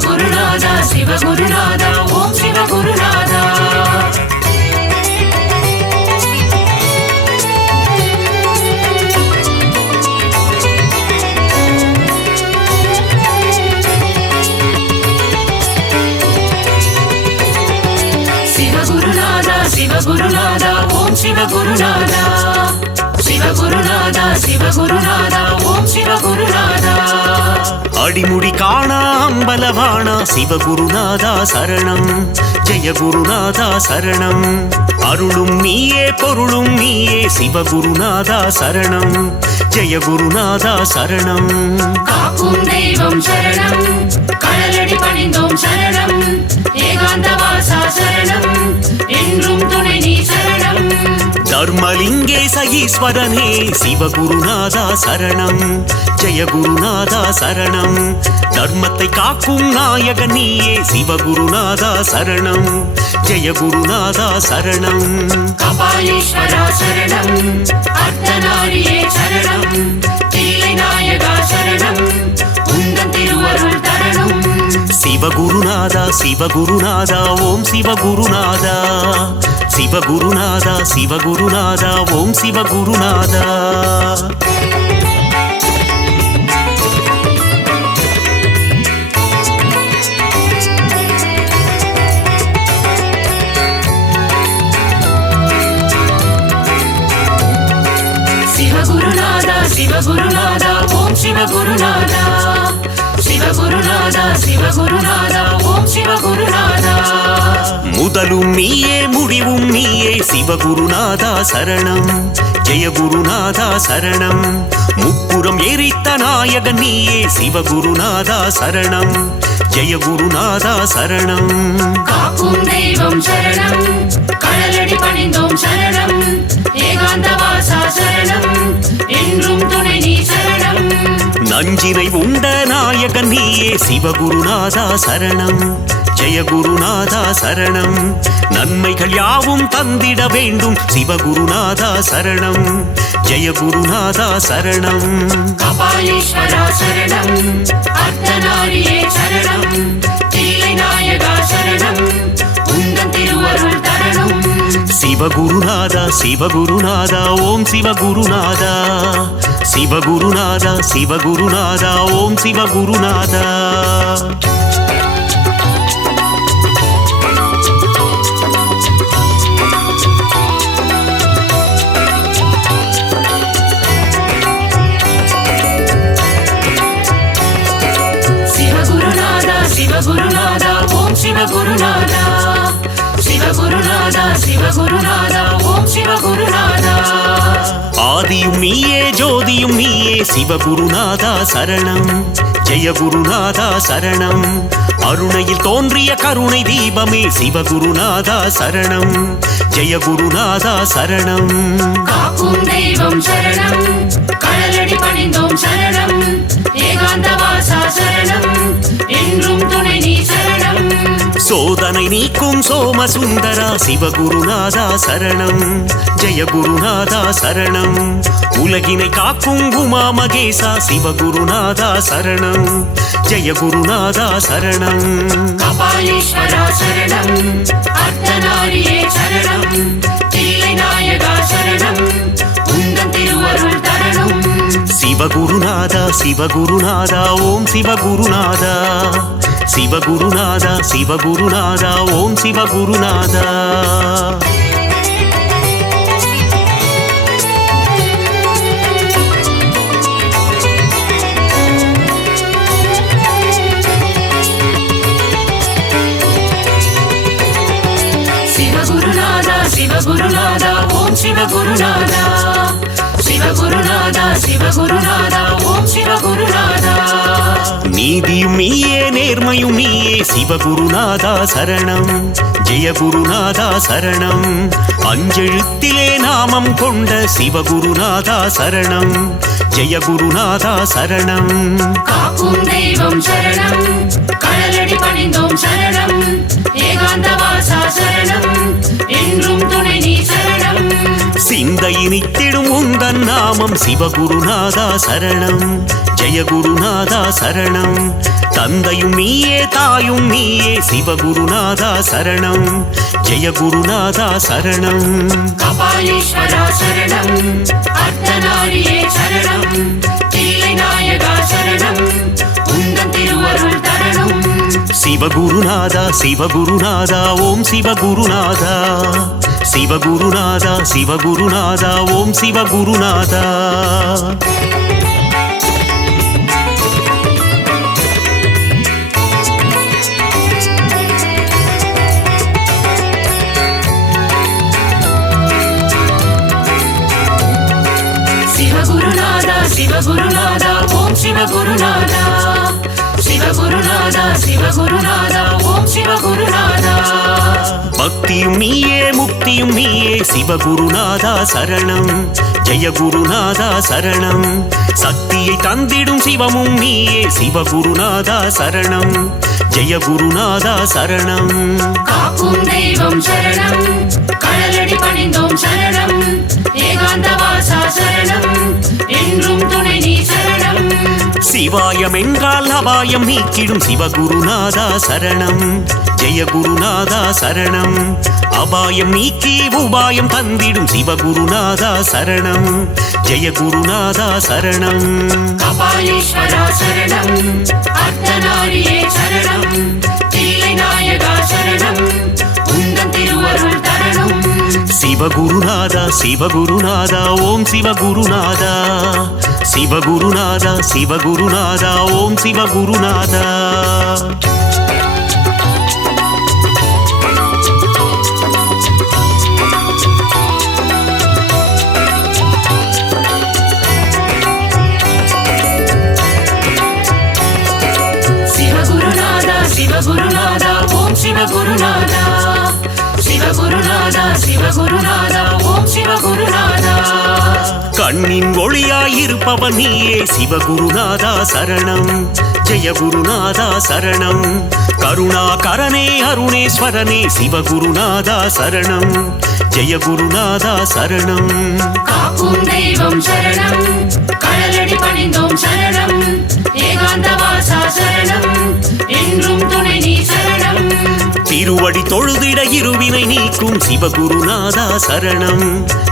சிவகுருநாதா சிவகுருநாதா ஓம் சிவகுருநாதா. சிவகுருநாதா சிவகுருநாதா ஓம் சிவகுருநாதா. சிவகுருநாதா சிவகுருநாதா ஓம் சிவகுருநாதா. அடிமுடி காணா அம்பலவாணா சிவகுருநாதா சரணம். ஜெய குருநாதா சரணம். அருளும் நீயே பொருளும் நீயே சிவகுருநாதா சரணம். ஜெய குருநாதா சரணம். காக்கும் தெய்வம் சரணம், கடலடி பணிந்தோம் சரணம். ஏகாந்த வாசா சரணம், என்றும் துணை நீ சரணம். தர்மலிங்கேச ஈஸ்வரனே சிவகுருநாதா சரணம். ஜெய குருநாதா சரணம். தர்மத்தை காக்கும் நாயகன் நீயே சிவகுருநாதா சரணம். ஜெய குருநாதா சரணம். கபாலீஸ்வரா சரணம், அர்த்தநாரியே சரணம். தில்லை நாயகா சரணம், உந்தன் திருவருள் தரணும். சிவகுருநாதா சிவகுருநாதா ஓம் சிவகுருநாதா. சிவகுருநாதா சிவகுருநாதா ஓம் சிவகுருநாதா. சிவகுருநாதா சிவகுருநாதா ஓம் சிவகுருநாதா. சிவகுருநாதா சிவகுருநாதா ஓம் சிவகுருநாதா. முதலும் நீயே முடிவும் நீயே சிவகுருநாதா சரணம். ஜெய குருநாதா சரணம். முப்புறம் எரித்த நாயகன் நீயே சிவகுருநாதா சரணம். ஜெய குருநாதா சரணம். காக்கும் தெய்வம் சரணம், கடலடி பணிந்தோம் சரணம். ஏகாந்த வாசா சரணம், என்றும் துணை நீ சரணம். நஞ்சினை உண்ட நாயகன் நீயே சிவகுருநாதா சரணம். ஜெய குருநாதா சரணம். நன்மைகள் யாவும் தந்திட வேண்டும் சிவகுருநாதா சரணம். ஜெய குருநாதா சரணம். கபாலீஸ்வரா சரணம், அர்த்தநாரியே சரணம். தில்லை நாயகா சரணம், உந்தன் திருவருள் தரணும். சிவகுருநாதா சிவகுருநாதா ஓம் சிவகுருநாதா. சிவகுருநாதா சிவகுருநாதா ஓம் சிவகுருநாதா. சிவகுருநாதா சிவகுருநாதா ஓம் சிவகுருநாதா. சிவகுருநாதா சிவகுருநாதா ஓம் சிவகுருநாதா. ஆதியும் நீயே ஜோதியும் நீயே சிவகுருநாதா சரணம். ஜெய குருநாதா சரணம். அருணையில் தோன்றிய கருணை தீபமே சிவகுருநாதா சரணம். ஜெய குருநாதா சரணம். காக்கும் தெய்வம் சரணம், கடலடி பணிந்தோம் சரணம். ஏகாந்த வாசா சரணம், என்றும் துணை நீ சரணம். சோதனை நீக்கும் சோமசுந்தரா சிவகுருநாதா சரணம். ஜெய குருநாதா சரணம். உலகினை காக்கும் உமா மகேசா சிவகுருநாதா சரணம். ஜெய குருநாதா சரணம். கபாலீஸ்வரா சரணம், அர்த்தநாரியே சரணம். தில்லை நாயகா சரணம், உந்தன் திருவருள் தரணும். சிவகுருநாதா சிவகுருநாதா ஓம் சிவகுருநாதா. சிவகுருநாதா சிவகுருநாதா ஓம் சிவகுருநாதா. சிவகுருநாதா சிவகுருநாதா ஓம் சிவகுருநாதா. சிவகுருநாதா சிவகுருநாதா ஓம் சிவகுருநாதா. நீதியும் நீயே நேர்மையும் நீயே சிவகுருநாதா சரணம். ஜெய குருநாதா சரணம். அஞ்செழுத்திலே நாமம் கொண்ட சிவகுருநாதா சரணம். ஜெய குருநாதா சரணம். காக்கும் தெய்வம் சரணம், கடலடி பணிந்தோம் சரணம். ஏகாந்த வாசா சரணம், என்றும் துணை நீ சரணம். சிந்தை நித்திடும் உந்தன் நாமம் சிவகுருநாதா சரணம். ஜெய குருநாதா சரணம். தந்தையும் நீயே தாயும் நீயே சிவகுருநாதா சரணம் ஜெய குருநாதா சரணம் கபாலீஸ்வரா சரணம் அர்த்தநாரியே சரணம் தில்லை நாயகா சரணம் உந்தன் திருவருள் தரணும் சிவகுருநாதா சிவகுருநாதா ஓம் சிவகுருநாதா சிவகுருநாதா சிவகுருநாதா ஓம் சிவகுருநாதா சிவகுருநாதா சிவகுருநாதா ஓம் சிவகுருநாதா சிவகுருநாதா சிவகுருநாதா ஓம் சிவகுருநாதா பக்தியும் நீயே முக்தியும் நீயே சிவகுருநாதா சரணம் ஜெய குருநாதா சரணம் சக்தியை தந்திடும் சிவமும் நீயே சிவகுருநாதா சரணம் ஜெய குருநாதா சரணம் காக்கும் தெய்வம் சரணம் கடலடி பணிந்தோம் சரணம் ஏகாந்த வாசா சரணம் என்றும் துணை நீ சரணம் சிவாயம் என்றால் அபாயம் நீக்கிடும் சிவகுருநாதா சரணம் ஜெய குருநாதா சரணம் அபாயம் நீக்கி உபாயம் தந்திடும் சிவகுருநாதா சரணம் ஜெய குருநாதா சரணம் கபாலீஸ்வரா சரணம் அர்த்தநாரியே சரணம் தில்லை நாயகா சரணம் உந்தன் திருவருள் தரணும் சிவகுருநாதா சிவகுருநாதா ஓம் சிவகுருநாதா சிவகுருநாதா சிவகுருநாதா ஓம் சிவகுருநாதா சிவகுருநாதா சிவகுருநாதா ஓம் சிவகுருநாதா சிவகுருநாதா சிவகுருநாதா ஓம் சிவகுருநாதா கண்ணின் ஒளியாயிருப்பவன் நீயே சிவகுருநாதா சரணம் ஜெய குருநாதா சரணம் கருணாகரனே அருணேஸ்வரனே சிவகுருநாதா சரணம் ஜெய குருநாதா சரணம் காக்கும் தெய்வம் சரணம் கடலடி பணிந்தோம் சரணம் ஏகாந்த வாசா சரணம் என்றும் துணை நீ சரணம் திருவடி தொழுதிட இருவினை நீக்கும் சிவகுருநாதா சரணம்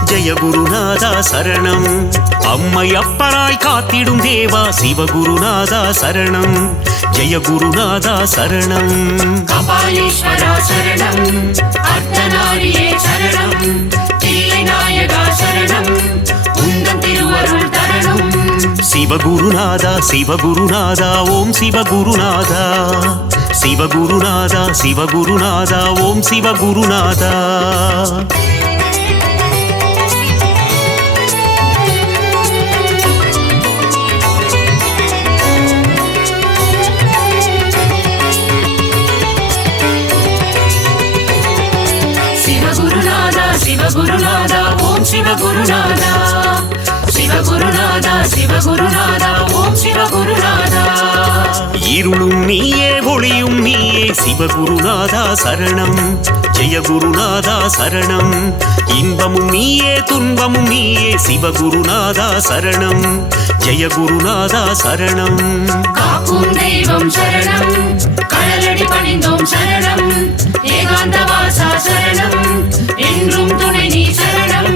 ஜெய குருநாதா சரணம் அம்மை அப்பனாய் காத்திடும் தேவா சிவகுருநாதா சரணம் ஜெய குருநாதா சரணம் கபாலீஸ்வரா சரணம் அர்த்தநாரியே சரணம் தில்லை நாயகா சரணம் உந்தன் திருவருள் தரணும் சிவகுருநாதா சிவகுருநாதா ஓம் சிவகுருநாதா சிவகுருநாதா சிவகுருநாதா ஓம் சிவகுருநாதா சிவகுருநாதா சிவகுருநாதா ஓம் சிவகுருநாதா சிவகுருநாதா சிவகுருநாதா ஓம் சிவகுருநாதா இருளும் நீயே ஒளியும் நீயே சிவகுருநாதா சரணம் ஜெய குருநாதா சரணம் இன்பமும் நீயே துன்பமும் நீயே சிவகுருநாதா சரணம் ஜெய குருநாதா சரணம் காக்கும் தெய்வம் சரணம் கடலடி பணிந்தோம் சரணம் ஏகாந்த வாசா சரணம் என்றும் துணை நீ சரணம்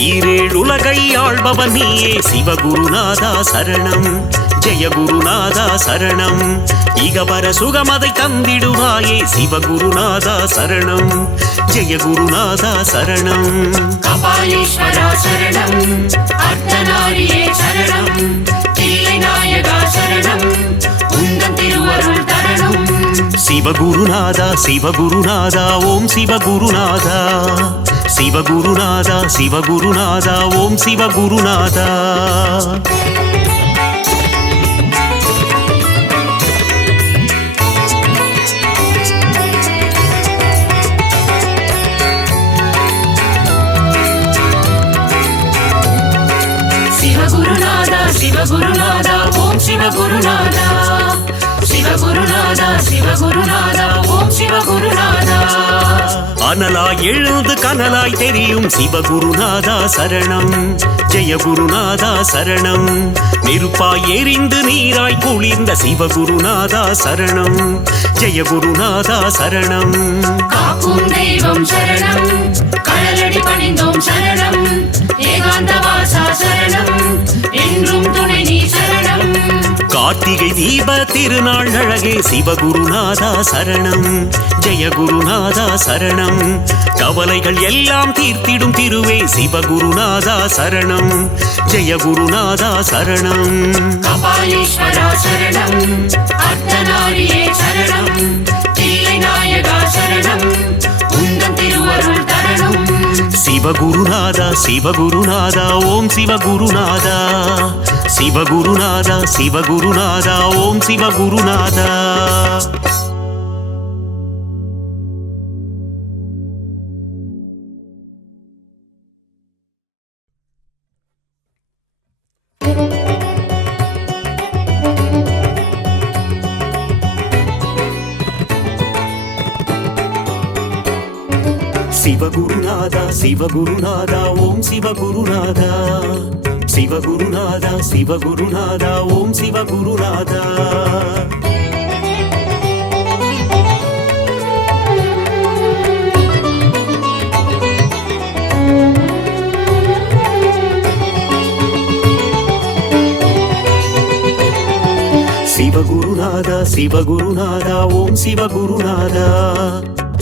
ஈரேழு உலகை ஆள்பவன் நீயே சிவகுருநாதா சரணம் ஜெய குருநாதா சரணம் இகபர சுகமதை தந்திடுவாயே சிவகுருநாதா சரணம் ஜெய குருநாதா சரணம் கபாலீஸ்வரா சரணம் அர்த்தநாரியே சரணம் தில்லை நாயகா சரணம் உந்தன் திருவருள் தரணும் சிவகுருநாதா சிவகுருநாதா ஓம் சிவகுருநாதா சிவகுருநாதா சிவகுருநாதா ஓம் சிவகுருநாதா சிவகுருநாதா சிவகுருநாதா ஓம் சிவகுருநாதா சிவகுருநாதா சிவகுருநாதா ஓம் சிவகுருநாதா அனலாய் எழுந்து கனலாய் தெரியும் சிவகுருநாதா சரணம். ஜெய குருநாதா சரணம். நெருப்பாய் எரிந்து நீராய் குளிர்ந்த சிவகுருநாதா சரணம். ஜெய குருநாதா சரணம். காக்கும் தெய்வம் சரணம், கடலடி பணிந்தோம் சரணம், ஏகாந்த வாசா சரணம், என்றும் துணை நீ சரணம். கார்த்திகை தீப திருநாள் அழகே சிவகுருநாதா சரணம். ஜெய குருநாதா சரணம். கவலைகள் எல்லாம் தீர்த்திடும் திருவே சிவகுருநாதா சரணம். ஜெய குருநாதா சரணம். கபாலீஸ்வரா சரணம், அர்த்தநாரியே சரணம், தில்லை நாயகா சரணம், உந்தன் திருவருள் தரணும். சிவகுருநாதா சிவகுருநாதா ஓம் சிவகுருநாதா. சிவகுருநாதா சிவகுருநாதா ஓம் சிவகுருநாதா. சிவகுருநாதா சிவகுருநாதா ஓம் சிவகுருநாதா. சிவகுருநாதா சிவகுருநாதா ஓம் சிவகுருநாதா. சிவகுருநாதா சிவகுருநாதா ஓம் சிவகுருநாதா.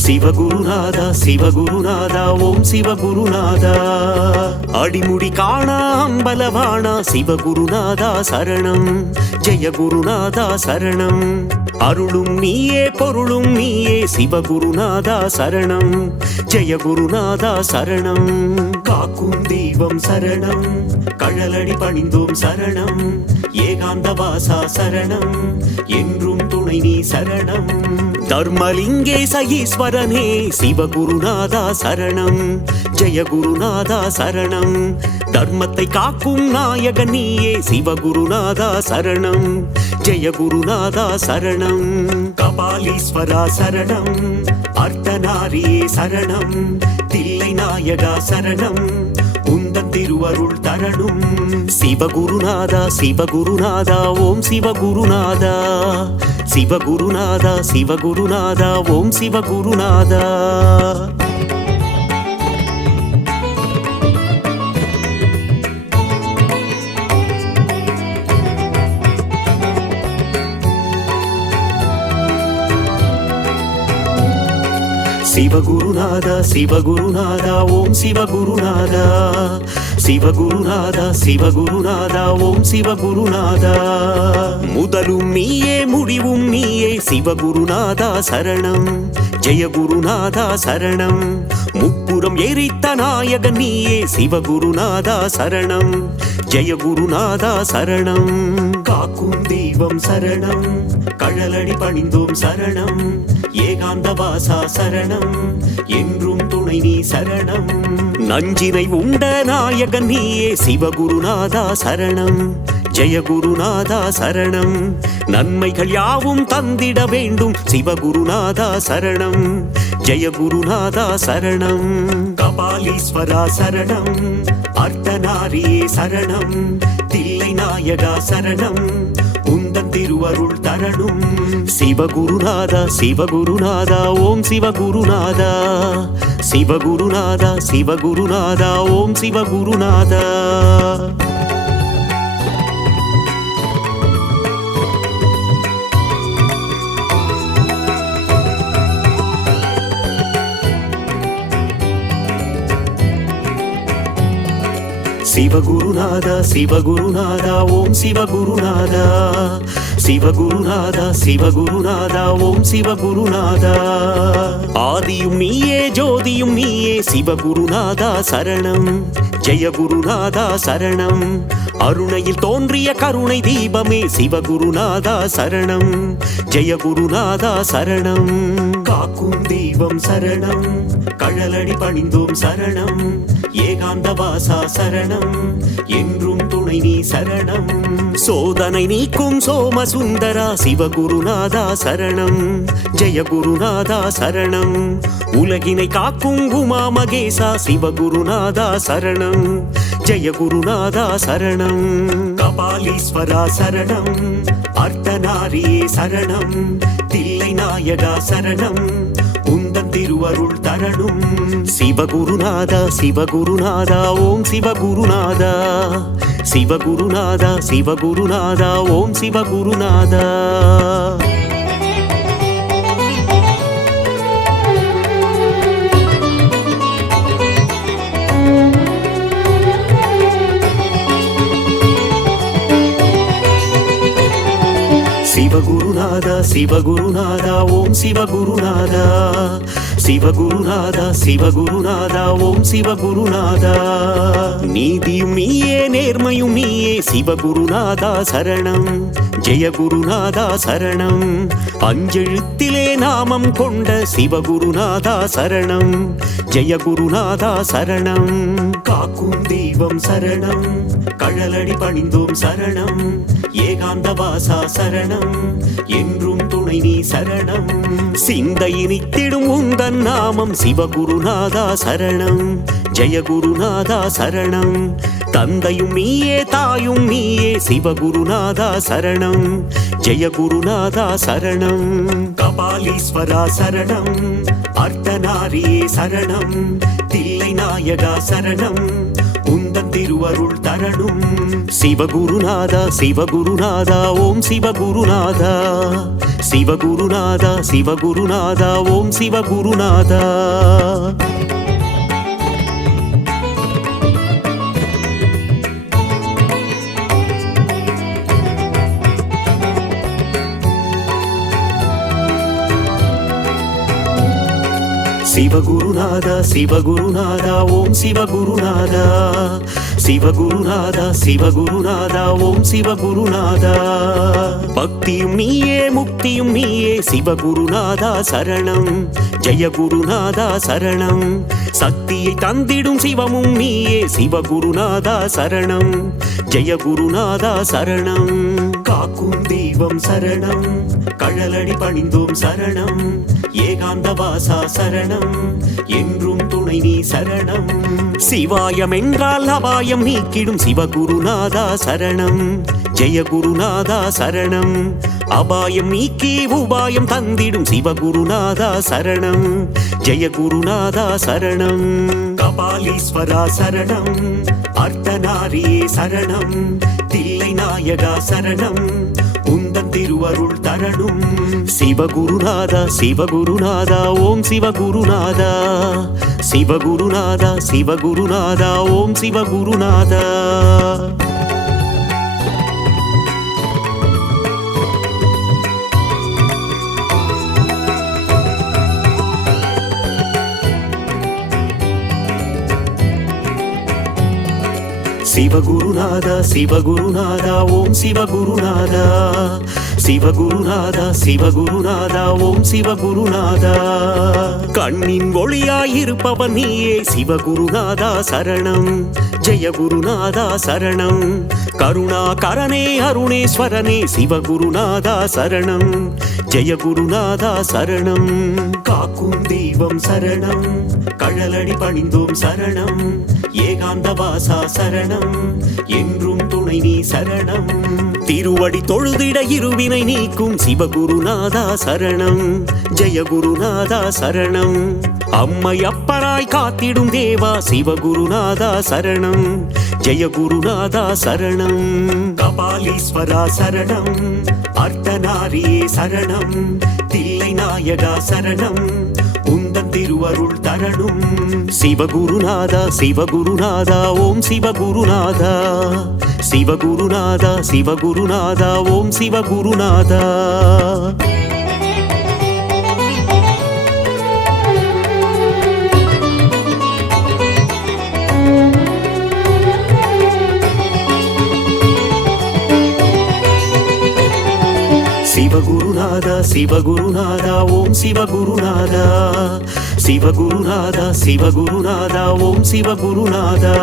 சிவகுருநாதா சிவகுருநாதா ஓம் சிவகுருநாதா. அடிமுடி காணா அம்பலவாணா சிவகுருநாதா சரணம். ஜெய குருநாதா சரணம். அருளும் நீயே பொருளும் நீயே சிவகுருநாதா சரணம். ஜெய குருநாதா சரணம். காக்கும் தெய்வம் சரணம், கழலடி பணிந்தோம் சரணம், ஏகாந்த வாசா சரணம், என்றும் துணை நீ சரணம். தர்மலிங்கேச ஈஸ்வரனே சிவகுருநாதா சரணம். ஜெய குருநாதா சரணம். தர்மத்தை காக்கும் நாயகன் நீயே சிவகுருநாதா சரணம். ஜெய குருநாதா சரணம். கபாலீஸ்வரா சரணம், அர்த்தநாரியே சரணம், தில்லை நாயகா சரணம், உந்தன் திருவருள் தரணும். சிவகுருநாதா சிவகுருநாதா ஓம் சிவகுருநாதா. சிவகுருநாதா சிவகுருநாதா ஓம் சிவகுருநாதா. சிவகுருநாதா சிவகுருநாதா ஓம் சிவகுருநாதா. சிவகுருநாதா சிவகுருநாதா ஓம் சிவகுருநாதா. முதலும் நீயே முடிவும் நீயே சிவகுருநாதா சரணம். ஜெய குருநாதா சரணம். முப்புறம் எரித்த நாயகன் நீயே சிவகுருநாதா சரணம். ஜெய குருநாதா சரணம். காக்கும் தெய்வம் சரணம், கழலடி பணிந்தோம் சரணம், ஏகாந்த வாசா சரணம், என்றும் துணை நீ சரணம். நஞ்சினை உண்ட நாயகன் நீயே சிவகுருநாதா சரணம். ஜெய குருநாதா சரணம். நன்மைகள் யாவும் தந்திட வேண்டும் சிவகுருநாதா சரணம். ஜெய குருநாதா சரணம். கபாலீஸ்வரா சரணம், அர்த்தநாரியே சரணம், தில்லை நாயகா சரணம், உந்தன் திருவருள் தரணும். சிவகுருநாதா சிவகுருநாதா ஓம் சிவகுருநாதா. சிவகுருநாதா சிவகுருநாதா ஓம் சிவகுருநாதா. சிவகுருநாதா சிவகுருநாதா ஓம் சிவகுருநாதா. சிவகுருநாதா சிவகுருநாதா ஓம் சிவகுருநாதா. ஆதியும் நீயே ஜோதியும் நீயே சிவகுருநாதா சரணம். ஜெய குருநாதா சரணம். அருணையில் தோன்றிய கருணை தீபமே சிவகுருநாதா சரணம். ஜெய குருநாதா சரணம். காக்கும் தெய்வம் சரணம், கழலடி பணிந்தோம் சரணம், ஏகாந்த வாசா சரணம், என்றும் துணை துணை நீ சரணம். சோதனை நீக்கும் சோமசுந்தரா சிவகுருநாதா சரணம். ஜெய குருநாதா சரணம். உலகினை காக்கும் உமா மகேசா சிவகுருநாதா சரணம். ஜெய குருநாதா சரணம். கபாலீஸ்வரா சரணம். அர்த்தநாரியே சரணம். தில்லை நாயகா சரணம். உந்தன் திருவருள் தரணும். சிவகுருநாதா சிவகுருநாதா ஓம் சிவகுருநாதா. சிவகுருநாதா சிவகுருநாதா ஓம் சிவகுருநாதா. சிவகுருநாதா சிவகுருநாதா ஓம் சிவகுருநாதா. சிவகுருநாதா சிவகுருநாதா ஓம் சிவகுருநாதா. நீதியும் நீயே நேர்மையும் நீயே சிவகுருநாதா சரணம். ஜெய குருநாதா சரணம். அஞ்செழுத்திலே நாமம் கொண்ட சிவகுருநாதா சரணம். ஜெய குருநாதா சரணம். காக்கும் தெய்வம் சரணம். கழலடி பணிந்தோம் சரணம். ஏகாந்த வாசா சரணம். என்றும் துணை நீ சரணம். சிந்தை நித்திடும் உந்தன் நாமம் சிவகுருநாதா சரணம். ஜெய குருநாதா சரணம். தந்தையும் நீயே தாயும் நீயே சிவகுருநாதா சரணம். ஜெய குருநாதா சரணம். கபாலீஸ்வரா சரணம். அர்த்தநாரியே சரணம். தில்லை நாயகா சரணம். உந்தன் திருவருள் தரணும். சிவகுருநாதா சிவகுருநாதா ஓம் சிவகுருநாதா. சிவகுருநாதா சிவகுருநாதா ஓம் சிவகுருநாதா. சிவகுருநாதா சிவகுருநாதா ஓம் சிவகுருநாதா. சிவகுருநாதா சிவகுருநாதா ஓம் சிவகுருநாதா. பக்தியும் நீயே முக்தியும் நீயே சிவகுருநாதா சரணம். ஜெய குருநாதா சரணம். சக்தியை தந்திடும் சிவமும் நீயே சிவகுருநாதா சரணம். ஜெய குருநாதா சரணம். காக்கும் தெய்வம் சரணம். கழலடி பணிந்தோம் சரணம். ஏகாந்த வாசா சரணம். என்றும் துணை நீ சரணம். சிவாயம் என்றால் அபாயம் நீக்கிடும் சிவகுருநாதா சரணம். ஜெய குருநாதா சரணம். அபாயம் நீக்கி உபாயம் தந்திடும் சிவகுருநாதா சரணம். ஜெய குருநாதா சரணம். கபாலீஸ்வரா சரணம். அர்த்தநாரியே சரணம். தில்லை நாயகா சரணம். உந்தன் திருவருள் தரணும். சிவகுருநாதா சிவகுருநாதா ஓம் சிவகுருநாதா. சிவகுருநாதா சிவகுருநாதா ஓம் சிவகுருநாதா. சிவகுருநாதா சிவகுருநாதா ஓம் சிவகுருநாதா. சிவகுருநாதா சிவகுருநாதா ஓம் சிவகுருநாதா. கண்ணின் ஒளியாயிருப்பவன் நீயே சிவகுருநாதா சரணம். ஜெய குருநாதா சரணம். கருணாகரனே அருணேஸ்வரனே சிவகுருநாதா சரணம். ஜெய குருநாதா சரணம். காக்கும் தெய்வம் சரணம். கழலடி பணிந்தோம் சரணம். ஏகாந்த வாசா சரணம். என்றும் துணை நீ சரணம். திருவடி தொழுதிட இருவினை நீக்கும் சிவகுருநாதா சரணம். ஜெய குருநாதா சரணம். அம்மை அப்பராய் காத்திடும் தேவா சிவகுருநாதா சரணம். ஜெய குருநாதா சரணம். கபாலீஸ்வரா சரணம். அர்த்தநாரியே சரணம். தில்லை நாயகா சரணம். உந்தன் திருவருள் தரணும். சிவகுருநாதா சிவகுருநாதா ஓம் சிவகுருநாதா. சிவகுருநாதா சிவகுருநாதா ஓம் சிவகுருநாதா. சிவகுருநாதா சிவகுருநாதா சிவகுருநாதா ஓம் சிவகுருநாதா சிவகுருநாதா சிவகுருநாதா ஓம் சிவகுருநாதா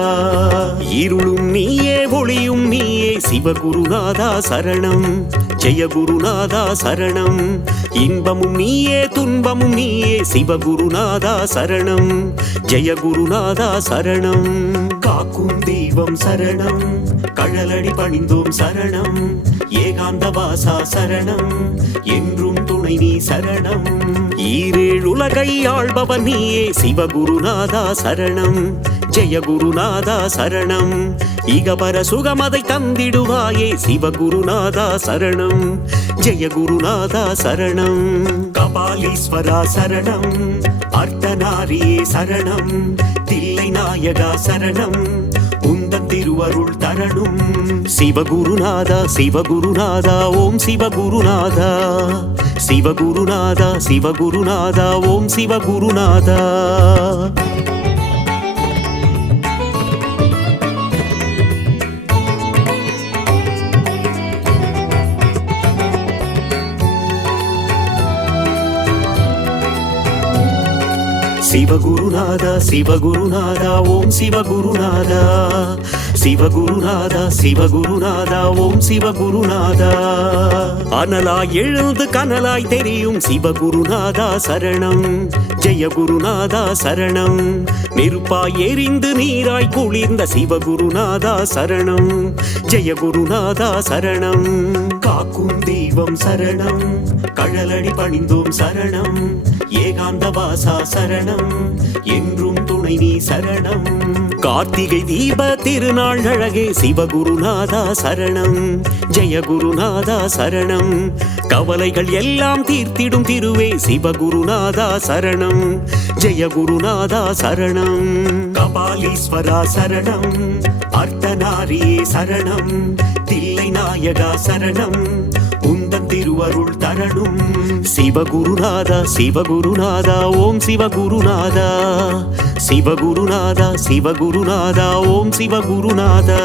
இருளும் நீயே ஒளியும் நீயே சிவகுருநாதா சரணம் ஜெயகுருநாதா சரணம் இன்பமும் நீயே துன்பமும் நீயே சிவகுருநாதா சரணம் ஜெயகுருநாதா சரணம் காக்கும் தெய்வம் சரணம் கழலடி பணிந்தோம் சரணம் ஏகாந்த வாசா சரணம் என்றும் துணை நீ சரணம் ஈரேழு உலகை ஆள்பவன் நீயே சிவகுருநாதா சரணம் ஜெயகுருநாதா சரணம் இகபர சுகமதை தந்திடுவாயே சிவகுருநாதா சரணம் ஜெயகுருநாதா சரணம் கபாலீஸ்வரா சரணம் அர்த்தநாரியே சரணம் தில்லை நாயகா சரணம் உந்தன் திருவருள் தரணும் சிவகுருநாதா சிவகுருநாதா ஓம் சிவகுருநாதா சிவகுருநாதா சிவகுருநாதா ஓம் சிவகுருநாதா சிவகுருநாதா சிவகுருநாதா ஓம் சிவகுருநாதா சிவகுருநாதா சிவகுருநாதா ஓம் சிவகுருநாதா அனலாய் எழுந்து கனலாய் தெரியும் சிவகுருநாதா சரணம் ஜெயகுருநாதா சரணம் நெருப்பாய் எரிந்து நீராய் குளிர்ந்த சிவகுருநாதா சரணம் ஜெயகுருநாதா சரணம் காக்கும் தெய்வம் சரணம் கழலடி பணிந்தோம் சரணம் ஏகாந்த வாசா சரணம் என்றும் துணை நீ சரணம் கார்த்திகை தீப திருநாள் அழகே சிவகுருநாதா சரணம் ஜெயகுருநாதா சரணம் கவலைகள் எல்லாம் தீர்த்திடும் திருவே சிவகுருநாதா சரணம் ஜெயகுருநாதா சரணம் கபாலீஸ்வரா சரணம் அர்த்தநாரியே சரணம் தில்லை நாயகா சரணம் உந்தன் திருவருள் தரணும் சிவகுருநாதா சிவகுருநாதா ஓம் சிவகுருநாதா சிவகுருநாதா சிவகுருநாதா ஓம் சிவகுருநாதா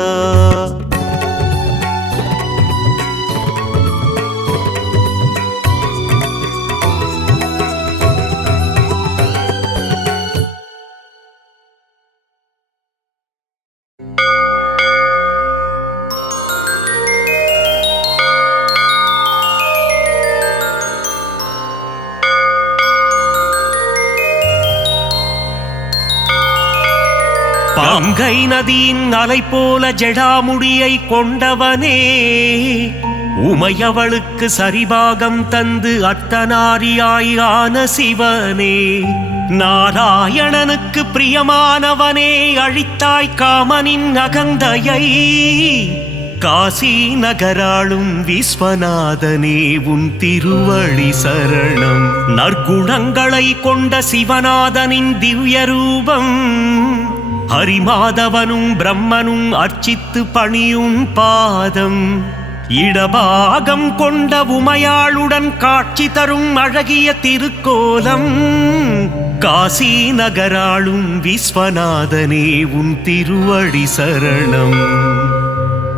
பங்கை நதியின் அலை போல ஜடாமுடியை கொண்டவனே உமையவளுக்கு சரிபாகம் தந்து அர்த்தநாரியாய் ஆன சிவனே நாராயணனுக்கு பிரியமானவனே அழித்தாய் காமனின் அகந்தையை காசி நகராளும் விஸ்வநாதனே உன் திருவடி சரணம் நற்குணங்களை கொண்ட சிவநாதனின் திவ்ய ரூபம் ஹரிமாதவனும் பிரம்மனும் அர்ச்சித்து பணியும் பாதம் இடபாகம் கொண்ட உமையாளுடன் காட்சி தரும் அழகிய திருக்கோலம் காசி நகராளும் விஸ்வநாதனே உன் திருவடி சரணம்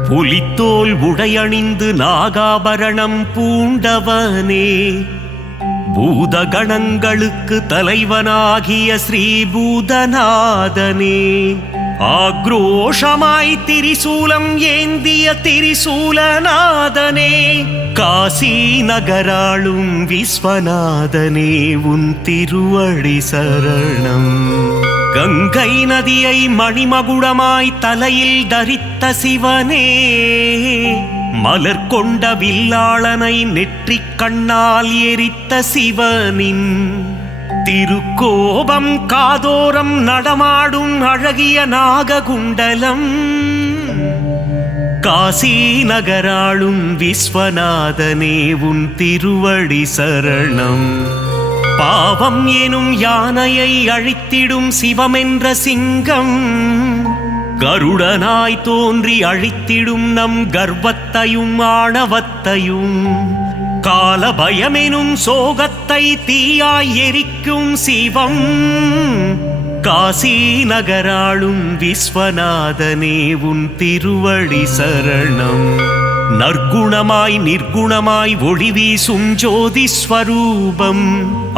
புலித்தோல் உடையணிந்து நாகாபரணம் பூண்டவனே பூதகணங்களுக்கு தலைவனாகிய ஸ்ரீபூதநாதனே ஆக்ரோஷமாய் திரிசூலம் ஏந்திய திரிசூலநாதனே காசி நகராளும் விஸ்வநாதனே உன் திருவடி சரணம் கங்கை நதியை மணிமகுடமாய் தலையில் தரித்த சிவனே மலர் கொண்ட வில்லாளனை நெற்றிக் கண்ணால் எரித்த சிவனின் திருக்கோபம் காதோரம் நடமாடும் அழகிய நாககுண்டலம் காசி நகராளும் விஸ்வநாதனே உன் திருவடி சரணம் பாவம் எனும் யானையை அழித்திடும் சிவமென்ற சிங்கம் கருடனாய் தோன்றி அழித்திடும் நம் கர்வத்தையும் ஆணவத்தையும் கால பயமெனும் சோகத்தை தீயாய் எரிக்கும் சிவம் காசி நகராளும் விஸ்வநாதனே உன் திருவடி சரணம் நற்குணமாய் நிர்குணமாய் ஒளி வீசும் ஜோதி ஸ்வரூபம்,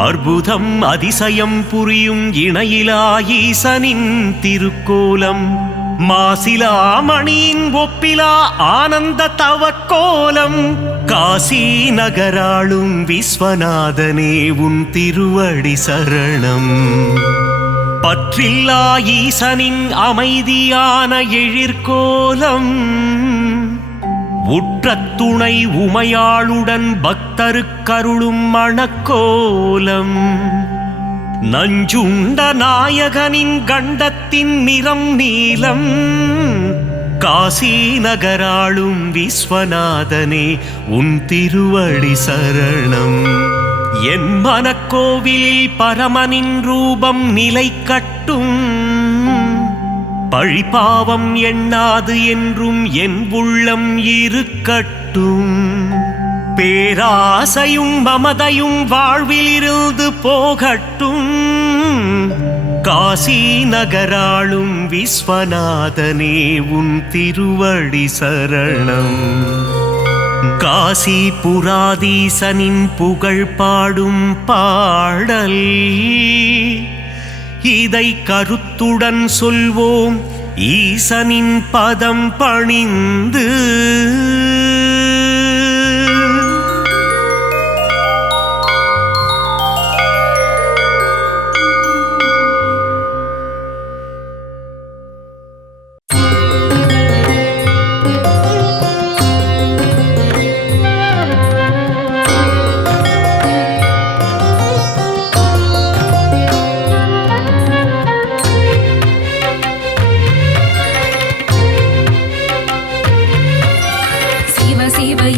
அற்புதம் அதிசயம் புரியும் இணையிலா ஈசனின் திருக்கோலம், மாசிலாமணியின் ஒப்பிலா ஆனந்த தவக்கோலம், காசி நகராளும் விஸ்வநாதனே உன் திருவடி சரணம். பற்றில்லா ஈசனின் அமைதியான எழிற்கோலம், உற்ற துணை உமையாளுடன் பக்தருக்கருளும் மணக்கோலம், நஞ்சுண்ட நாயகனின் கண்டத்தின் நிறம் நீலம், காசி நகராளும் விஸ்வநாதனே உன் திருவடி சரணம். என் மனக்கோவிலில் பரமனின் ரூபம் நிலை கட்டும், பழிபாவம் எண்ணாது என்றும் என் உள்ளம் இருக்கட்டும், பேராசையும் மமதையும் வாழ்விலிருந்து போகட்டும், காசி நகராளும் விஸ்வநாதனே உன் திருவடி சரணம். காசி புராதீசனின் புகழ் பாடும் பாடல், இதை கருத்துடன் சொல்வோம் ஈசனின் பதம் பணிந்து.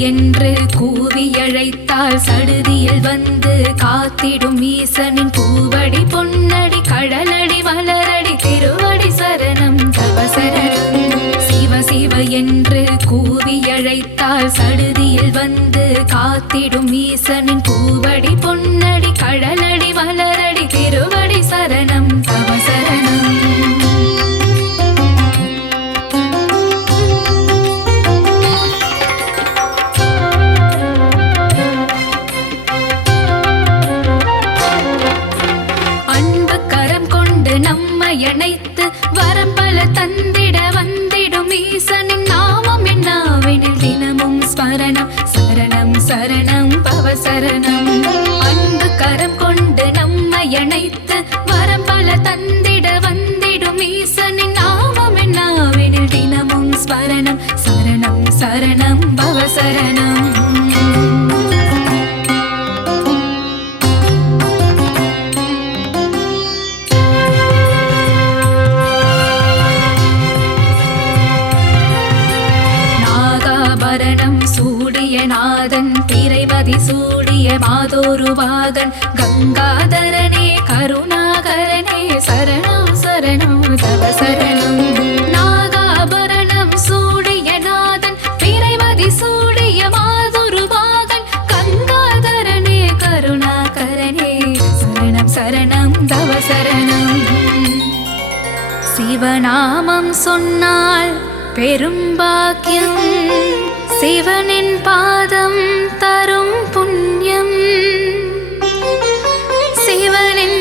என்று கூவி அழைத்தால் சடுதியில் வந்து காத்திடும் ஈசனின் பூவடி பொன்னடி கடலடி மலரடி திருவடி சரணம் தவ சரணம். சிவ சிவ என்று கூவி அழைத்தால் சடுதியில் வந்து காத்திடும் ஈசனின் பூவடி பொன்னடி கடலடி மலரடி திருவடி சரணம் தவ சரணம். அணைத்து வரம் பல தந்திட வந்திடும் ஈசனின் நாமம் என்னாவெனில் தினமும் ஸ்மரணம் சரணம் சரணம் பவ சரணம். அன்பு கரம் கொண்டு நம்மை அணைத்து வரம் பல தந்திட வந்திடும் ஈசனின் நாமம் என்னாவெனில் தினமும் ஸ்மரணம் சரணம் சரணம் பவ சரணம். நாதன் திரைமதி சூடிய மாதோருவாகன் கங்காதரனே கருணாகரனே சரணம் சரணம் தவ சரணம். நாகாபரணம் சூடிய நாதன் திரைமதி சூடிய மாதோருவாகன் கங்காதரனே கருணாகரனே சரணம் சரணம் தவ சரணம். சிவநாமம் சொன்னால் பெரும் பாக்கியம், சிவனின் பாதம் தரும் புண்ணியம், சிவனின்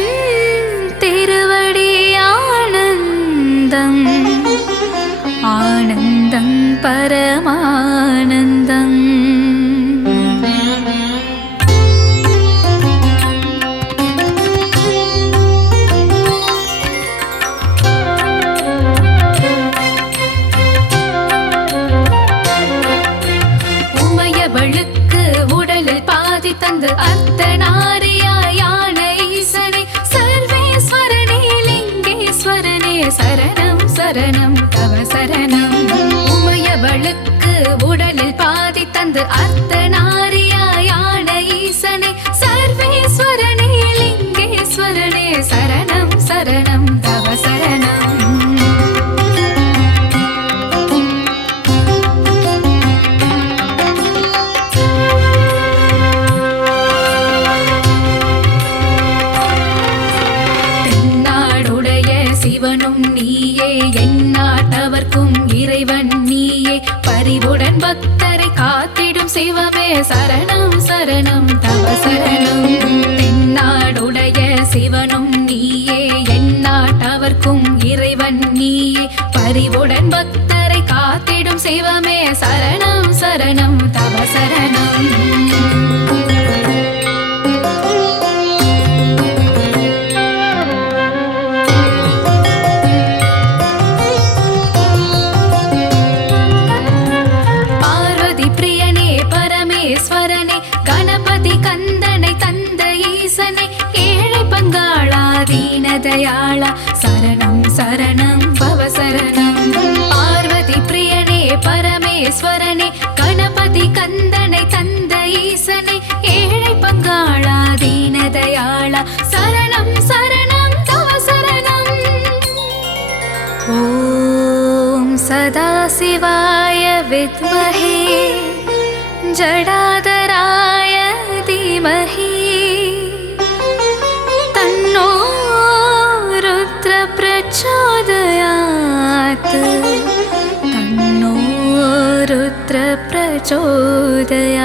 திருவடி ஆனந்தம் ஆனந்தம் பரமானந்தம். தந்து அர்த்தநாரியான ஈசனே சர்வேஸ்வரனே லிங்கேஸ்வரனே சரணம் சரணம் தவ சரணம். உமையவளுக்கு சிவமே சரணம் சரணம் தவ சரணம். தென்னாடுடைய சிவனும் நீயே, எந்நாட்டவர்க்கும் இறைவன் நீயே, பரிவுடன் பக்தரை காத்திடும் சிவமே சரணம் சரணம் தவ சரணம். கணபதி கந்தனை தந்த ஈசனை, ஏழை பங்காளா தீனதயாளா சரணம் சரணம் பவ சரணம். பார்வதி பிரியனே பரமேஸ்வரனே, கணபதி கந்தனை தந்த ஈசனை, ஏழை பங்காளா தீனதயாளா சரணம் சரணம் தவ சரணம். ஓம் சதாசிவாய வித்மஹே ஜடாதராய தீமஹி, தன்னோ ருத்ர பிரச்சோதயாத், தன்னோ ருத்ர பிரச்சோதயாத்.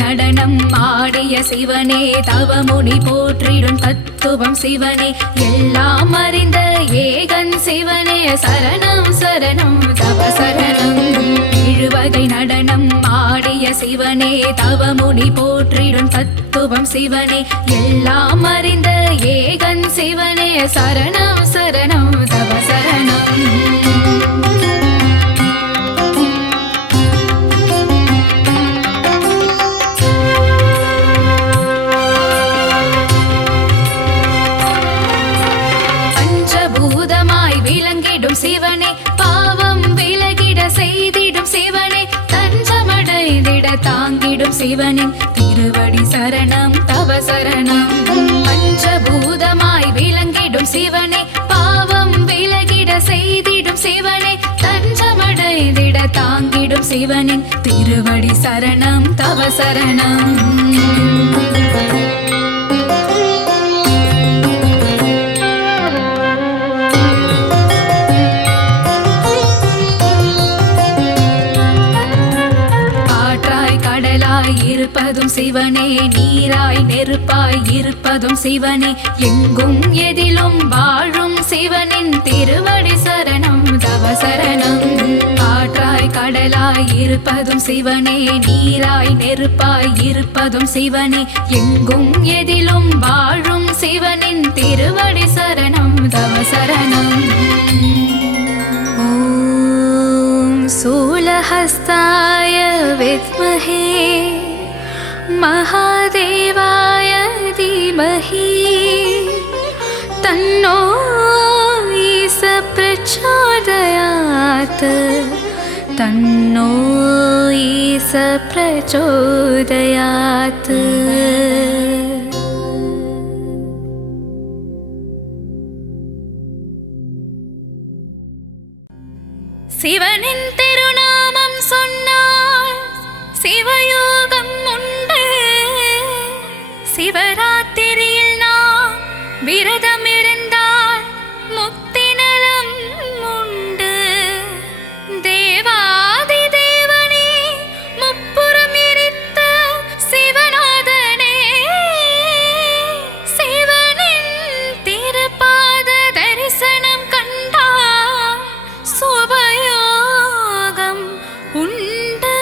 நடனம் ஆடிய சிவனே, தவமுனி போற்றிடும் தத்துவம் சிவனே, எல்லாம் அறிந்த ஏகன் சிவனே சரணம் சரணம் தவ சரணம். எழுவகை நடனம் ஆடிய சிவனே, தவமுனி போற்றிடும் தத்துவம் சிவனே, எல்லாம் அறிந்த ஏகன் சிவனே சரணம் சரணம் தவ சரணம். சிவனே பாவம் விலகிட செய்திடும் சிவனே, தஞ்சமடைந்திட தாங்கிடும் சிவனின் திருவடி சரணம் தவ சரணம். பஞ்சபூதமாய் விளங்கிடும் சிவனே, பாவம் விலகிட செய்திடும் சிவனே, தஞ்சமடைந்திட தாங்கிடும் சிவனின் திருவடி சரணம் தவ சரணம். இருப்பதும் சிவனே, நீராய் நெருப்பாய் இருப்பதும் சிவனே, எங்கும் எதிலும் வாழும் சிவனின் திருவடி சரணம் தவ சரணம். காற்றாய் கடலாய் இருப்பதும் சிவனே, நீராய் நெருப்பாய் இருப்பதும் சிவனே, எங்கும் எதிலும் வாழும் சிவனின் திருவடி சரணம் தவ சரணம். ஓம் சூலஹஸ்தாய வித்மஹே महादेवाय धीमहि, तन्नो ईश प्रचोदयात्, तन्नो ईश प्रचोदयात्. சிவனின் திருநாமம் சொன்னால் சிவயோகம் உண்டு, சிவராத்திரியில் நாம் விரதம் இருந்தால் முக்தி நலம் உண்டு. தேவாதி தேவனே முப்புறம் எரித்த சிவநாதனே, சிவனின் திருப்பாத தரிசனம் கண்டால் சுபயோகம் உண்டு.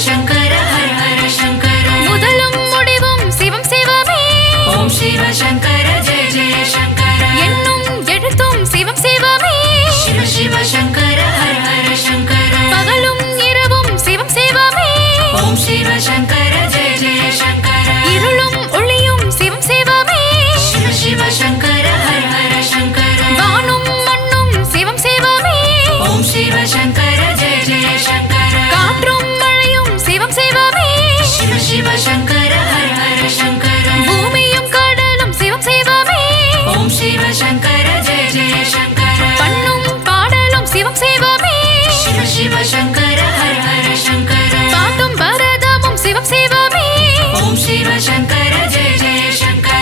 சங்கர ஹர ஹர சங்கர முதலும் முடிவும் சிவம் சிவமே ஓம் சிவ சங்கர ஜெய ஜெய சங்கர என்னும் எழுத்தும் சிவம் சிவமே சிவ சிவ சங்கர ஹர ஹர சங்கர பகலும் இரவும் சிவம் சிவமே ஓம் சிவ சங்கர ஜெய ஜெய சங்கர இருளும் ஒளியும் சிவம் சிவமே சிவ சிவ சங்கர ஹர ஹர சங்கர வானும் மண்ணும் சிவம் சிவமே ஓம் சிவ சங்கர ஜெய ஜெய சங்கர காற்றும் மழையும் சிவம் சிவமே சிவ சிவ சங்கர ஹர ஹர சங்கர பூமியும் கடலும் சிவம் சிவமே ஓம் சிவ சங்கர ஜெய ஜெய சங்கர பண்ணும் பாடலும் சிவம் சிவமே சிவ சிவ சங்கர ஹர ஹர சங்கர பாட்டும் பரதமும் சிவம் சிவமே ஓம் சிவ சங்கர ஜெய ஜெய சங்கர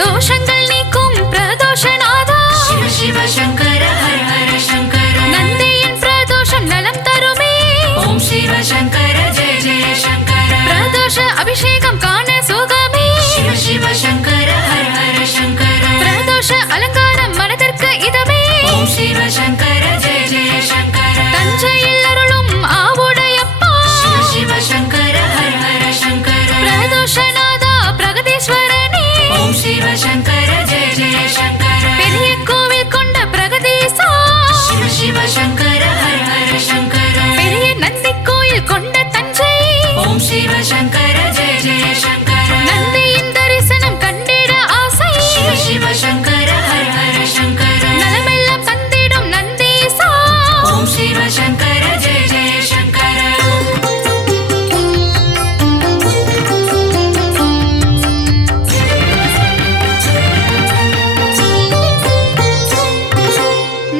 தோஷங்கள் நீக்கும் பிரதோஷநாதா சிவ சிவ சங்கர ஹர ஹர சங்கர நந்தியின் பிரதோஷம் நலம் தருமே ஓம் சிவ சங்கர ஜெய ஜெய சங்கர பிரதோஷ அபிஷேகம் காண சுகமே சிவ சிவ சங்கர ஹர ஹர சங்கர பிரதோஷ அலங்காரம் மனதிற்கு இதமே ஓம் சிவ சங்கர ஜெய ஜெய சங்கர தஞ்சையில் அருளும் ஆவுடையப்பா சிவ சிவ சங்கர ஹர ஹர சங்கர பிரதோஷநாதா பிரகதீஸ்வரனே ஓம் சிவ சங்கர ஜெய ஜெய சங்கர பெரிய கோவில் கொண்ட பிரகதீசா சிவ சிவ சங்கர ஹர ஹர சங்கர பெரிய நந்தி கோயில் கொண்ட தஞ்சை ஓம் சிவ சங்கர ஜெய ஜெய சங்கர நந்தியின் தரிசனம் கண்டிட ஆசை சிவ சிவ சங்கர ஹர ஹர சங்கர நலமெல்லாம் தந்திடும் நந்தீசா ஓம் சிவ சங்கர ஜெய ஜெய சங்கர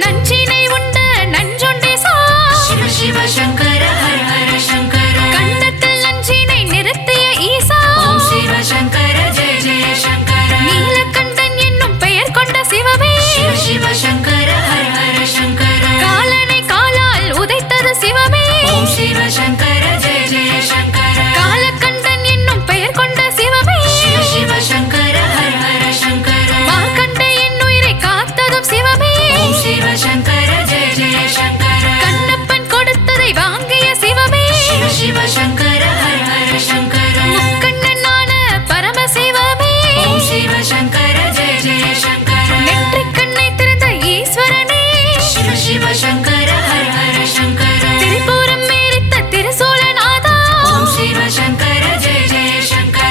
நஞ்சினை உண்ட நஞ்சுண்டேசா சிவ சிவ சங்கர ஹர ஹர சங்கர கண்டத்தில் நஞ்சினை நிறுத்திய ஈசா ஓம் சிவ சங்கர ஜெய ஜெய சங்கர நீலகண்டன் என்னும் பெயர் கொண்ட சிவமே சிவ சிவ சங்கர ஹர ஹர சங்கர காலனை காலால் உதைத்தது சிவமே ஓம் சிவ சங்கர ஜெய ஜெய சங்கர காலகண்டன் என்னும் பெயர் கொண்ட சிவமே சிவ சிவ சங்கர ஹர ஹர சங்கர மார்க்கண்ட என் உயிரை காத்ததும் சிவமே ஓம் சிவ சங்கர ஜெய ஜெய சங்கர கண்ணப்பன் கொடுத்ததை வாங்கிய சிவமே சிவ சிவ சங்கர ஹர ஹர சங்கர முக்கண்ணனான பரமசிவமே ஓம் சிவ சங்கர ஜெய ஜெய சங்கர நெற்றிக் கண்ணை திறந்த ஈஸ்வரனே சிவ சிவ சங்கர ஹர ஹர சங்கர திரிபுரம் மேரித்த திருசூலநாதா ஓம் சிவ சங்கர ஜெய ஜெய சங்கர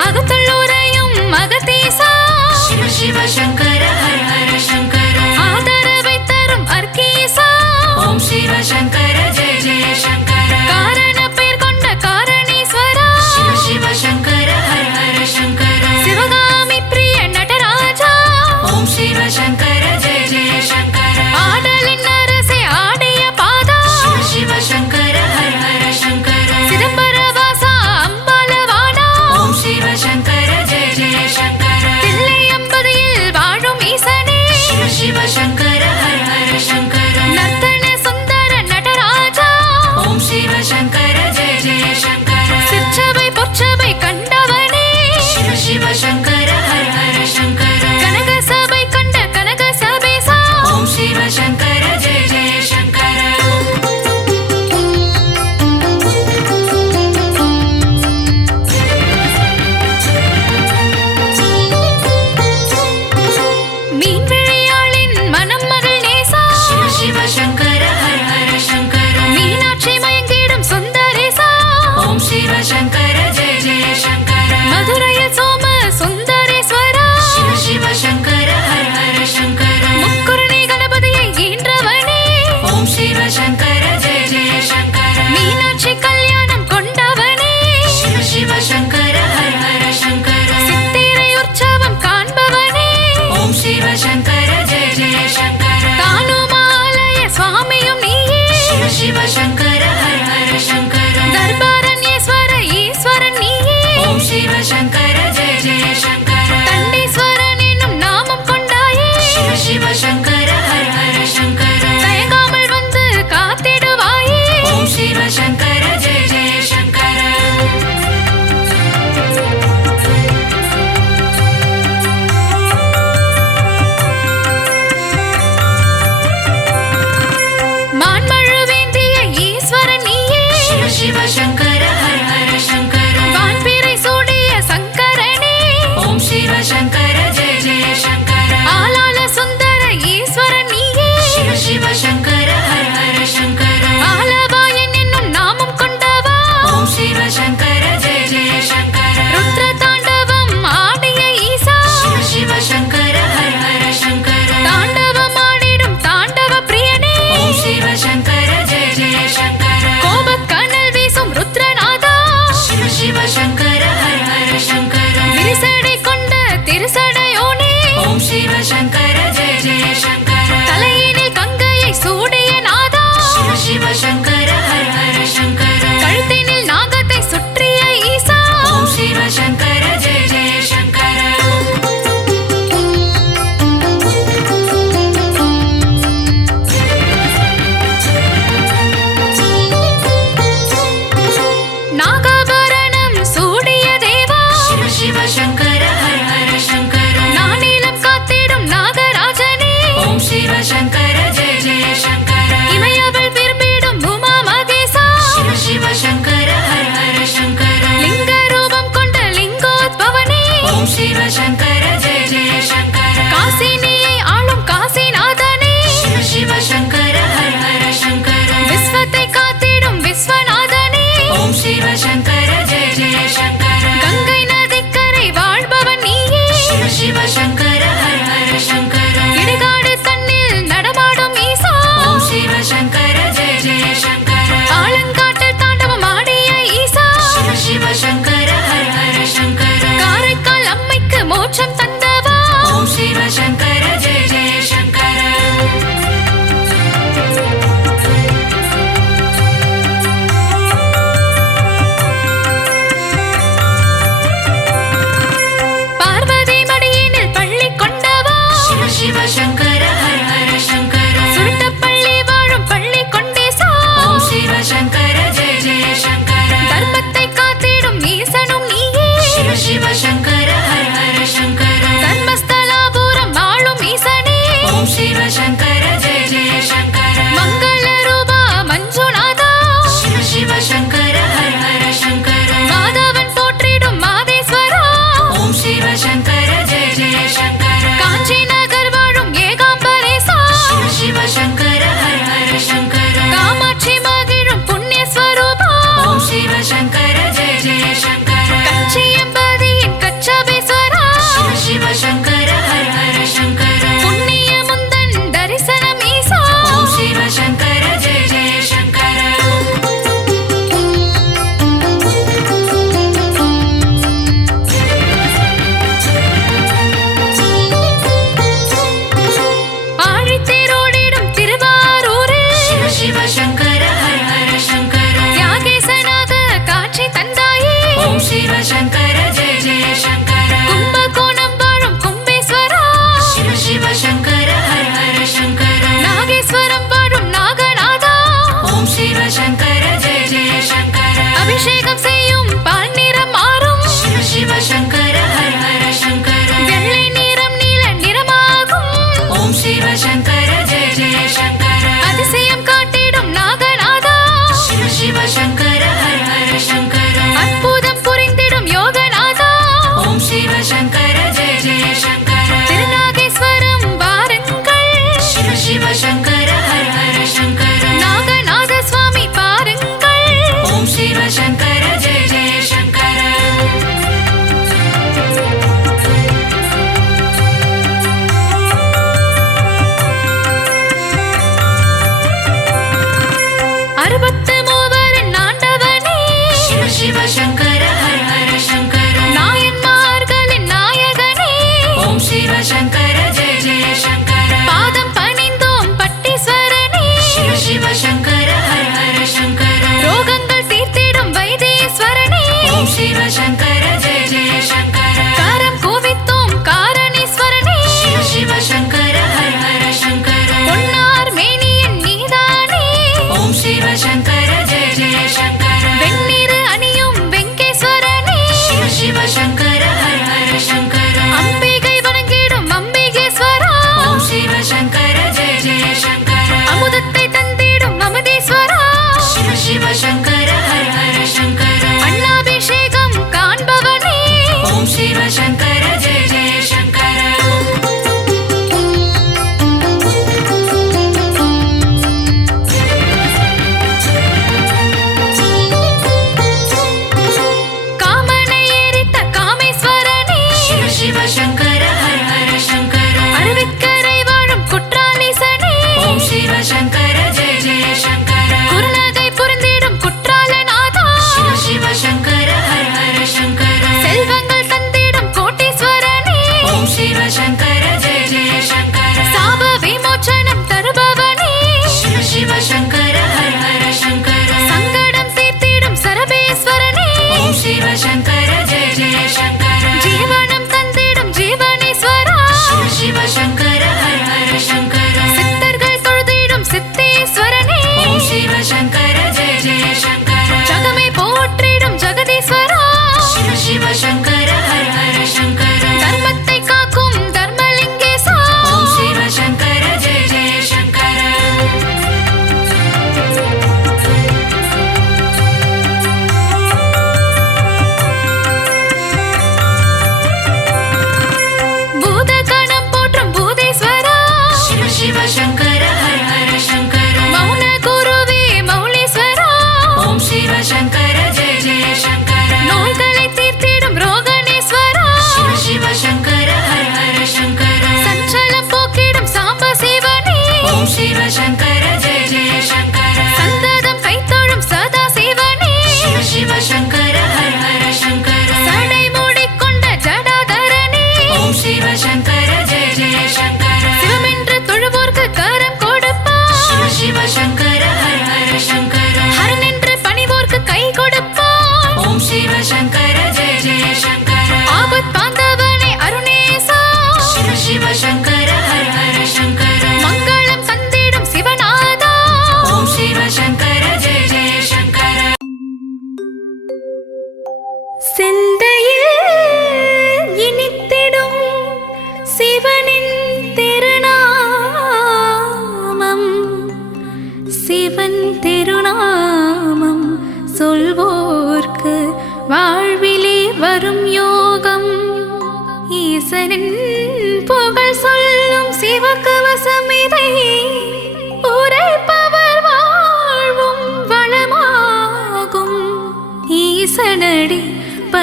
அகத்துள்ளூரையும் அகத்தீசா சிவ சிவ சங்கர ஹர ஹர சங்கர ஆதரவை தரும் அர்க்கீசா ஓம் சிவ சங்கர ஜெய ஜெய சங்கர காரண பெயர் கொண்ட காரணீஸ்வரா சிவ சிவ சங்கர ஹர ஹர சங்கர சிவகாமி பிரிய நடராஜா ஓம் சிவ சங்கர ஜெய ஜெய சங்கர ஆடலின் அரசே ஆடிய பாதா சிவ சிவ சங்கர ஹர ஹர சங்கர சிதம்பரவாசா அம்பாலவானா ஓம் சிவ சங்கர ஜெய ஜெய சங்கர தில்லை அம்பதியில் வாழும் ஈசனே சிவ சிவ சங்கர ஹர ஹர சங்கர நர்த்தன சுந்தர நடராஜா ஓம் சிவ சங்கர ஜெய ஜெய சங்கர சிற்சபை பொற்சபை கண்டவனே சிவ சிவ சங்கர ஹர ஹர சங்கர கனக சபை கண்ட கனக சபேசா ஓம் சிவ சங்கர ஜெய ஜெய சங்கர மீன்விழியாளின் மனம் மகள் நேசா சிவ சிவ சங்கர ஹர ஹர சங்கர மீனாட்சி மயங்கிடும் சுந்தரேசா ஓம் சிவ சங்கர ஜெய ஜெய சங்கர மதுரையில் சோம சுந்தரேஸ்வரா சிவ சிவ சங்கர ஹர ஹர சங்கர முக்குருணி கணபதியை ஈன்றவனே ஓம் சிவ சங்கர ஜெய ஜெய சங்கர மீனாட்சி கல்யாணம் கொண்டவனே சிவ சிவ சங்கர ஹர ஹர சங்கர சித்திரை உற்சவம் காண்பவனே ஓம் சிவ சங்கர ஜெய ஜெய சங்கர தானுமாலய சுவாமியும் நீயே சிவ சிவ சங்கர ஹர ஹர சங்கர தர்பாரண்யேஸ்வர ஈஸ்வரன் நீயே ஓம் சிவ சங்கர ஜெய ஜெய சங்கர தண்டீஸ்வரன் என்னும் நாமம் கொண்டாயே சிவ சிவ சங்கர ஹர ஹர சங்கர ஜெய ஜெய சங்கர இமையவள் விரும்பிடும் உமா மகேசா சிவ சிவ சங்கர ஹர ஹர சங்கர லிங்க ரூபம் கொண்ட லிங்கோத்பவனே ஓம் சிவ சங்கர ஜெய ஜெய சங்கர காசினியை ஆளும் காசிநாதனே சிவ சிவ சங்கர ஹர ஹர சங்கர விஸ்வத்தை காத்திடும் விஸ்வநாதனே ஓம் சிவ சங்கர ஜெய ஜெய சங்கர கங்கை நதிக்கரை வாழ்பவன் நீயே சிவ சிவ சங்கர ஹர ஹர சங்கர இடுகாடு தன்னில் நடமா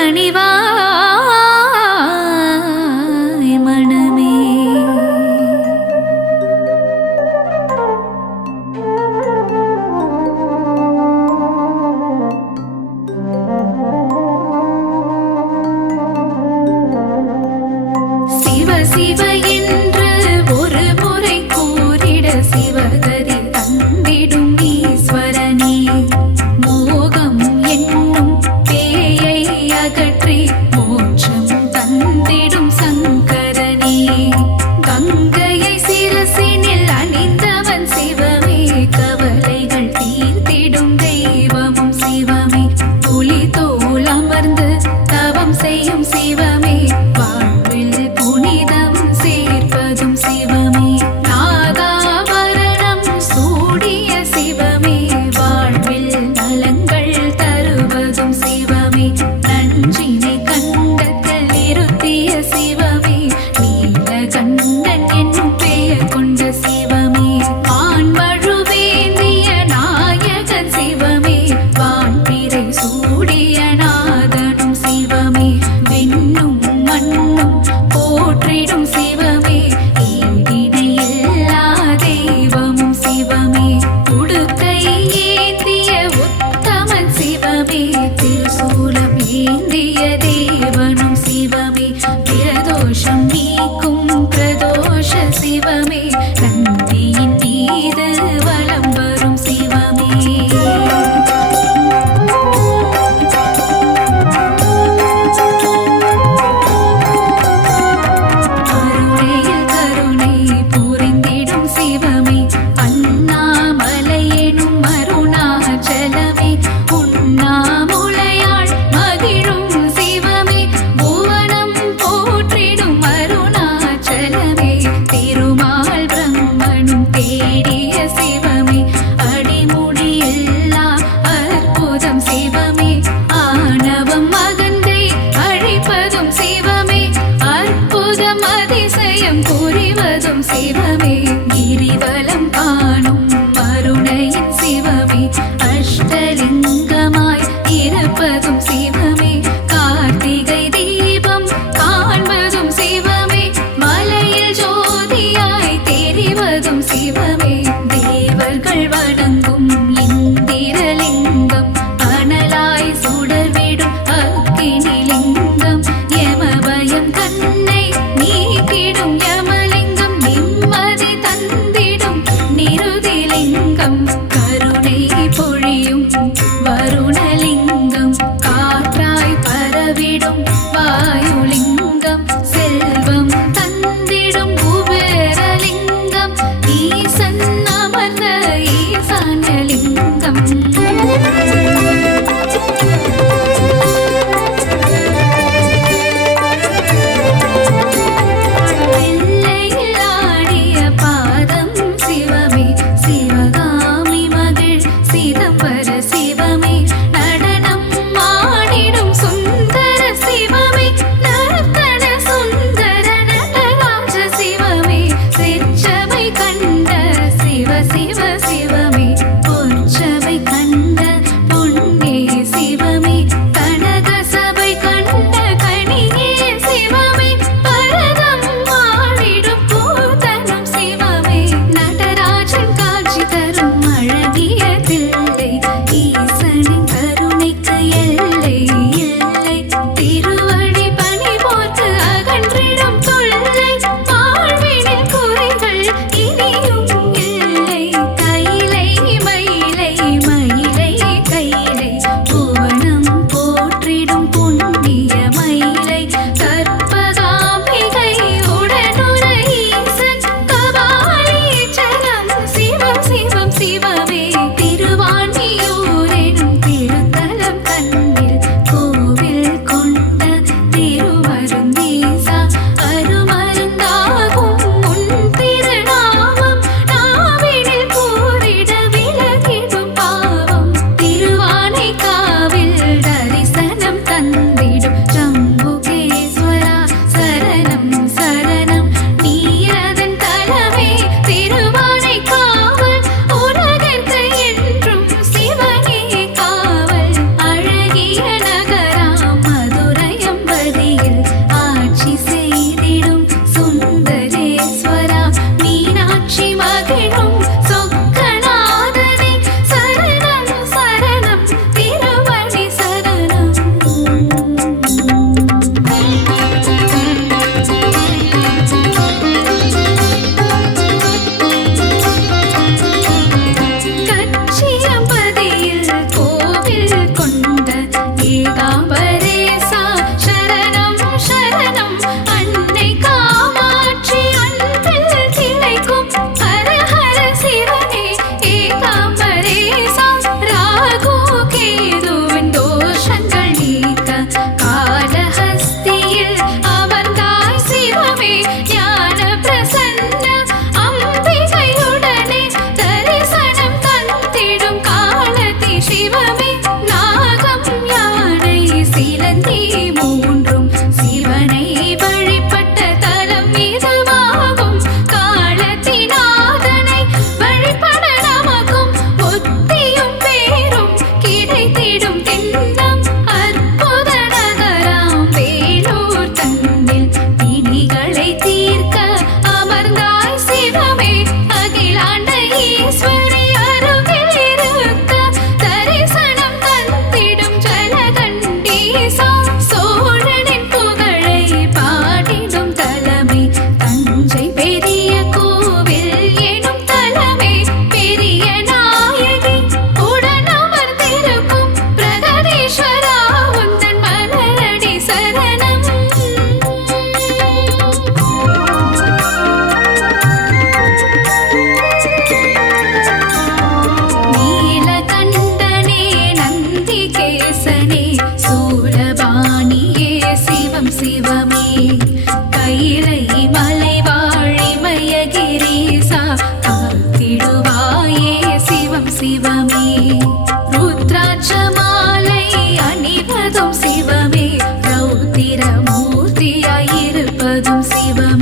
பணிவாய் மனமே. சிவ சிவ என்று ஒரு முறை கூறிட சிவகதி தந்திடும் ஈஸ்வரனே. மோகம் என்னும் பேயை அகற்றி மோட்சம் தந்திடும் சங்கரனே. கங்கையை சிரசினில் அணிந்தவன் சிவமே. கவலைகள் தீர்த்திடும் தெய்வமும் சிவமே. புலி தோல் அமர்ந்து தவம் செய்யும் சிவமே. வாழ்வில் புனிதம் சேர்ப்பதும் சிவமே. நாகாபரணம் சூடிய சிவமே. வாழ்வில் நலங்கள் தருவதும் சிவமே. நஞ்சினை கண்டத்தில் நிறுத்திய சிவமே. நீலகண்டன் என்னும் பெயர் கொண்ட சிவமே. ஆண்மழுவேந்திய நாயகன் சிவமே. வான்பிறை சூடிய நாதனும் சிவமே. விண்ணும் மண்ணும் போற்றிடும் சிவமே. ஈடிணையில்லா தெய்வமும் சிவமே. உடுக்கை ஏந்திய உத்தமன் சிவமே. திருசூலம் ஏந்திய தேவனும் சிவமே. பிரதோஷம் நீக்கும் பிரதோஷ சிவமே. நந்தியின் மீது வலம் வரும் சிவமே. கருணையில் கருணை புரிந்திடும் சிவமே. அண்ணாமலை எனும் அருணாச்சலமே. உண்ணாமுலையாள் மகிழும் சிவமே. புவனம் போற்றிடும் அருணாச்சலமே. திருமால் பிரம்மனும் தேடிய சிவமே. அடிமுடியெல்லா அற்புதம் சிவமே. ஆணவம் அகந்தை அழிப்பதும் சிவமே. அற்புதம் அதிசயம் புரிவதும் சிவமே. கிரிவலம் காணும் அருணையின் சிவமே. அஷ்டலிங்கமாய் இருப்பதும் சிவமே. கார்த்திகை தீபம் காண்பதும் சிவமே. மலையில் ஜோதியாய் தெரிவதும் சிவமே. தேவர்கள் வணங்கும் இந்திரலிங்கம். அனலாய் சுடர்விடும் அக்கினிலிங்கம். யமபயம் தன்னை நீக்கிடும் யமலிங்கம். நிம்மதி தந்திடும் சிவமே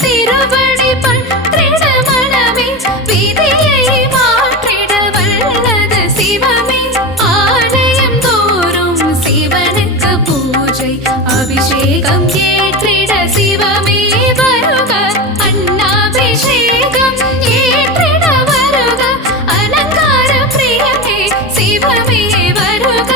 திருவடி பற்றிட மனமே விதியை மாற்றிட வல்லது சிவமே ஆலயம் தோறும் சிவனுக்கு பூஜை அபிஷேகம் ஏற்றிட சிவமே வருக அன்னாபிஷேகம் ஏற்றிட வருக அலங்கார பிரியமே சிவமே வருக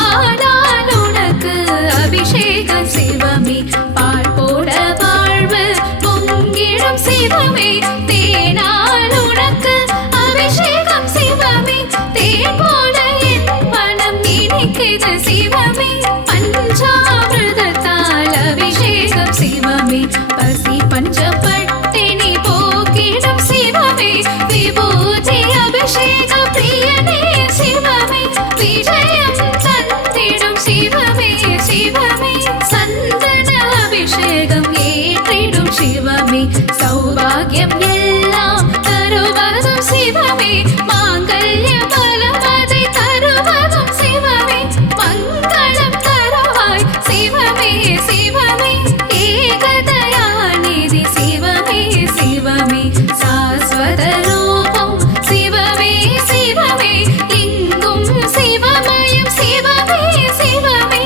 ஆனால் உனக்கு அபிஷேகம் சிவமே பால் போட வாழ்வு பொங்கிடும் சிவமே தேனால் உனக்கு அபிஷேகம் சிவமே தேன் போல என் மனம் இனிக்குது சிவமே பஞ்சாமிர்தத்தால் அபிஷேகம் சிவமே பசி பஞ்சப்பட்டினி போக்கிடும் சிவமே விபூதி அபிஷேக பிரியனே சிவமே விஜயம் தந்திடும் சிவமே சிவமே சந்தன அபிஷேகம் ஏற்றிடும் சிவமே சௌபாகியம் எல்லாம் தருவதும் சிவமே மாங்கல்ய பலமதை தருவதும் சிவமே மங்களம் தருவாய் சிவமே சிவமே ஏகதயாநிதி சிவமே சிவமே சாஸ்வத ரூபம் சிவமே சிவமே இங்கும் சிவமயம் சிவமே சிவமே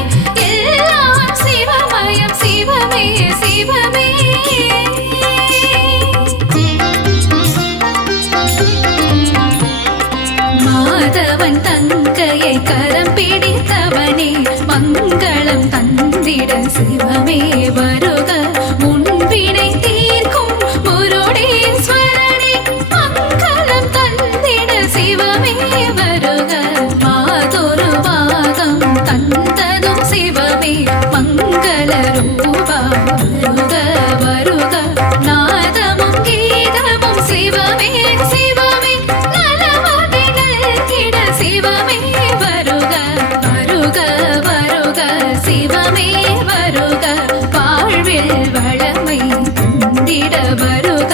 எல்லாம் சிவமயம் சிவமே சிவமே மாதவன் தங்கையை கரம் பிடித்தவனே மங்களம் தந்திட சிவமே வருக முன்பினை தீர்க்கும் முருடேஸ்வரனே மங்களம் தந்திட சிவமே வருக மாதொரு பாகம் தந்ததும் சிவமே மங்கள ரூபா வருக வருக நாதமும் கீதமும் சிவமே சிவமே நலமதை நல்கிட சிவமே வருக வருக வருக சிவமே வருக வாழ்வில் வளமை தந்திட வருக